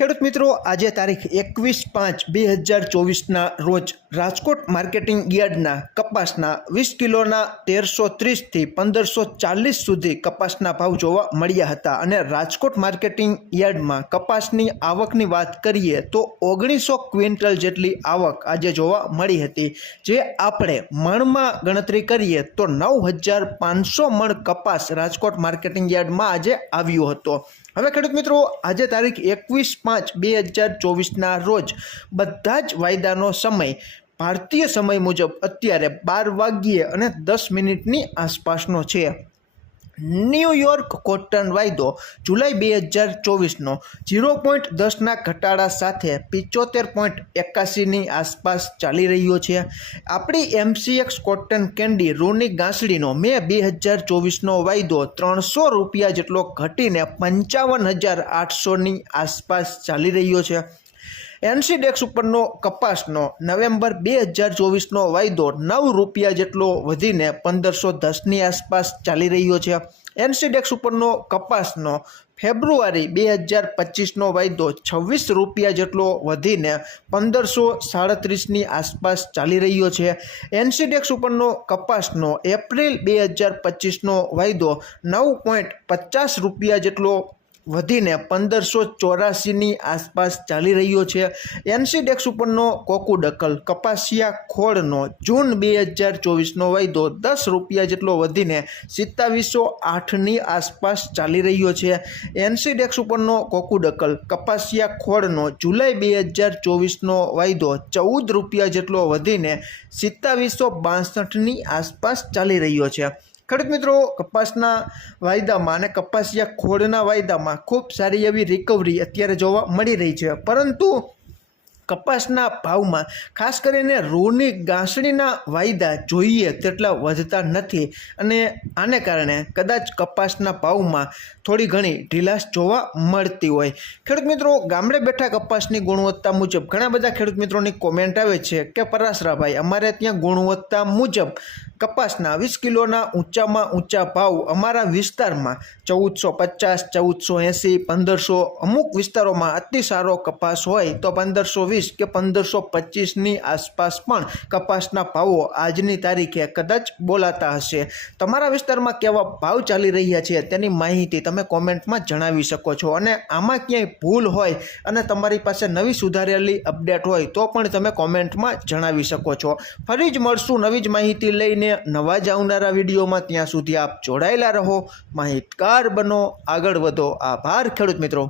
ખેડૂત મિત્રો, આજે તારીખ એકવીસ પાંચ બે હજાર ચોવીસના રોજ રાજકોટ માર્કેટિંગ યાર્ડના કપાસના વીસ કિલોના તેરસો ત્રીસથી પંદરસો ચાલીસ સુધી કપાસના ભાવ જોવા મળ્યા હતા. અને રાજકોટ માર્કેટિંગ યાર્ડમાં કપાસની આવકની વાત કરીએ તો ઓગણીસો ક્વિન્ટલ જેટલી આવક આજે જોવા મળી હતી. જે આપણે મણમાં ગણતરી કરીએ તો નવ હજાર પાંચસો મણ કપાસ રાજકોટ માર્કેટિંગ યાર્ડમાં આજે આવ્યો હતો. હવે ખેડૂત મિત્રો, આજે તારીખ એકવીસ પાંચ બે હજાર ચોવીસના રોજ બધા જ વાયદાનો સમય ભારતીય સમય મુજબ અત્યારે બાર વાગ્યે અને દસ મિનિટની આસપાસનો છે. ન્યૂયોર્ક કોટન વાયદો જુલાઈ બે હજાર ચોવીસનો ઝીરો પોઈન્ટ દસના ઘટાડા સાથે પિચોતેર પોઈન્ટ એકાસીની આસપાસ ચાલી રહ્યો છે. આપણી એમસીએક્સ કોટન કેન્ડી રૂની ગાંસડીનો મે બે હજાર ચોવીસનો વાયદો ત્રણસો રૂપિયા જેટલો ઘટીને પંચાવન હજાર આઠસોની આસપાસ ચાલી રહ્યો છે. એનસીડેક્સ ઉપરનો કપાસનો નવેમ્બર બે હજાર ચોવીસનો વાયદો નવ રૂપિયા જેટલો વધીને પંદરસો દસની આસપાસ ચાલી રહ્યો છે. એનસીડેક્સ ઉપરનો કપાસનો ફેબ્રુઆરી બે હજાર પચીસનો વાયદો છવ્વીસ રૂપિયા જેટલો વધીને પંદરસો સાડત્રીસની આસપાસ ચાલી રહ્યો છે. એનસીડેક્સ ઉપરનો કપાસનો એપ્રિલ બે હજાર પચીસનો વાયદો નવ પોઈન્ટ પચાસ રૂપિયા જેટલો વધીને પંદરસો ચોરાસીની આસપાસ ચાલી રહ્યો છે. એનસીડેક્સ ઉપરનો કોકુડકલ કપાસિયા ખોળનો, જૂન બે હજાર ચોવીસનો વાયદો દસ રૂપિયા જેટલો વધીને સિત્તાવીસો આઠની આસપાસ ચાલી રહ્યો છે. એનસીડેક્સ ઉપરનો કોકુડકલ કપાસિયા ખોળનો, જુલાઈ બે હજાર ચોવીસનો વાયદો ચૌદ રૂપિયા જેટલો વધીને સિત્તાવીસો બાસઠની આસપાસ ચાલી રહ્યો છે. ખેડૂત મિત્રો, કપાસના વાયદામાં અને કપાસિયા ખોળના વાયદામાં ખૂબ સારી એવી રિકવરી અત્યારે જોવા મળી રહી છે. પરંતુ કપાસના ભાવમાં ખાસ કરીને રૂની ગાંસડીના વાયદા જોઈએ તેટલા વધતા નથી અને આને કારણે કદાચ કપાસના ભાવમાં થોડી ઘણી ઢીલાશ જોવા મળતી હોય. ખેડૂત મિત્રો, ગામડે બેઠા કપાસની ગુણવત્તા મુજબ ઘણા બધા ખેડૂત મિત્રોની કોમેન્ટ આવે છે કે પરાસરાભાઈ અમારે ત્યાં ગુણવત્તા મુજબ કપાસના વીસ કિલોના ઊંચામાં ઊંચા ભાવ અમારા વિસ્તારમાં ચૌદસો પચાસ, ચૌદસો એંસી, પંદરસો અમુક વિસ્તારોમાં અતિ સારો કપાસ હોય તો પંદરસો વીસ કે પંદરસો પચીસની આસપાસ પણ કપાસના ભાવો આજની તારીખે કદાચ બોલાતા હશે. તમારા વિસ્તારમાં કેવા ભાવ ચાલી રહ્યા છે તેની માહિતી તમે કોમેન્ટમાં જણાવી શકો છો અને આમાં ક્યાંય ભૂલ હોય અને તમારી પાસે નવી સુધારેલી અપડેટ હોય તો પણ તમે કોમેન્ટમાં જણાવી શકો છો. ફરી જ મળશું નવી જ માહિતી લઈને. નવા જ આવનારા વિડીયોમાં ત્યાં સુધી આપ જોડાયેલા રહો. માહિતગાર બનો. આગળ વધો. આભાર ખેડૂત મિત્રો.